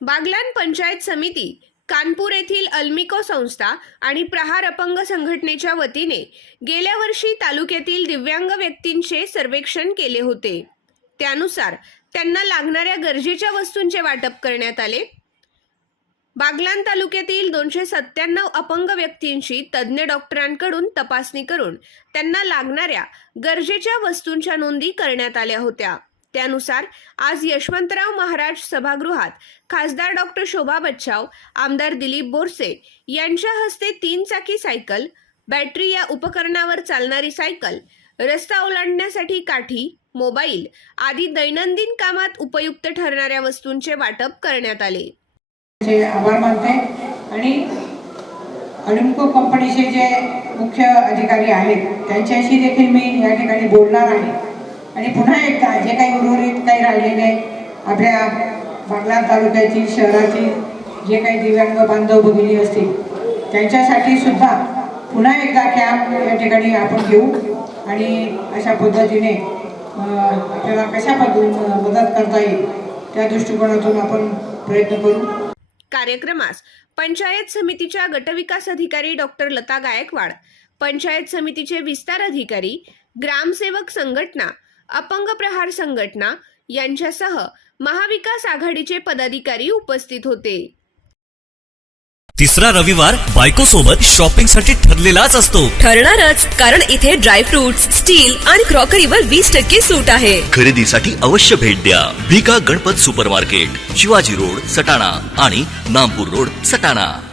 बागलान पंचायत समिती कानपूर येथील अल्मिको संस्था आणि प्रहार अपंग संघटनेच्या वतीने गेल्या वर्षी तालुक्यातील दिव्यांग व्यक्तींचे सर्वेक्षण केले होते. त्यानुसार त्यांना लागणाऱ्या गरजेच्या वस्तूंचे वाटप करण्यात आले. बागलान तालुक्यातील दोनशे सत्त्याण्णव अपंग व्यक्तींची तज्ज्ञ डॉक्टरांकडून तपासणी करून त्यांना लागणाऱ्या गरजेच्या वस्तूंच्या नोंदी करण्यात आल्या होत्या. त्यानुसार आज यशवंतराव महाराज सभागृहात खासदार डॉक्टर शोभा बच्चाव आमदार दिलीप बोरसे यांच्या हस्ते तीन चाकी सायकल बॅटरी या उपकरणावर चालणारी सायकल रस्ता ओलांडण्यासाठी काठी मोबाईल आदी दैनंदिन कामात उपयुक्त ठरणाऱ्या वस्तूंचे वाटप करण्यात आले. आभार मानते आणि अलिम्को कंपनीचे जे मुख्य अधिकारी आहेत त्यांच्याशी देखील मी या ठिकाणी बोलणार आहे. आणि पुन्हा एकदा जे काही उर्वरित काही राहिलेले आपल्या बागलाण तालुक्यातील शहरातील जे काही दिव्यांग बांधव भगिनी असतील त्यांच्यासाठी सुद्धा पुन्हा एकदा कॅम्प या ठिकाणी आपण घेऊ. आणि अशा पद्धतीने आपल्याला कशा पद्धतीने मदत करता येईल त्या दृष्टिकोनातून आपण प्रयत्न करू. कार्यक्रमास पंचायत समितीच्या गटविकास अधिकारी डॉक्टर लता गायकवाड पंचायत समितीचे विस्तार अधिकारी ग्रामसेवक संघटना अपंग प्रहार संघटना यांच्यासह महाविकास आघाडीचे पदाधिकारी उपस्थित होते. तिसरा रविवार बायको सोबत शॉपिंगसाठी ठरलेलाच असतो. ठरणारच कारण इथे ड्रायफ्रुट्स स्टील आणि क्रॉकरीवर वीस टक्के सूट आहे. खरेदीसाठी अवश्य भेट द्या. Bhika Ganpat super market Shivaji road Satana आणि नामपूर रोड सटाणा.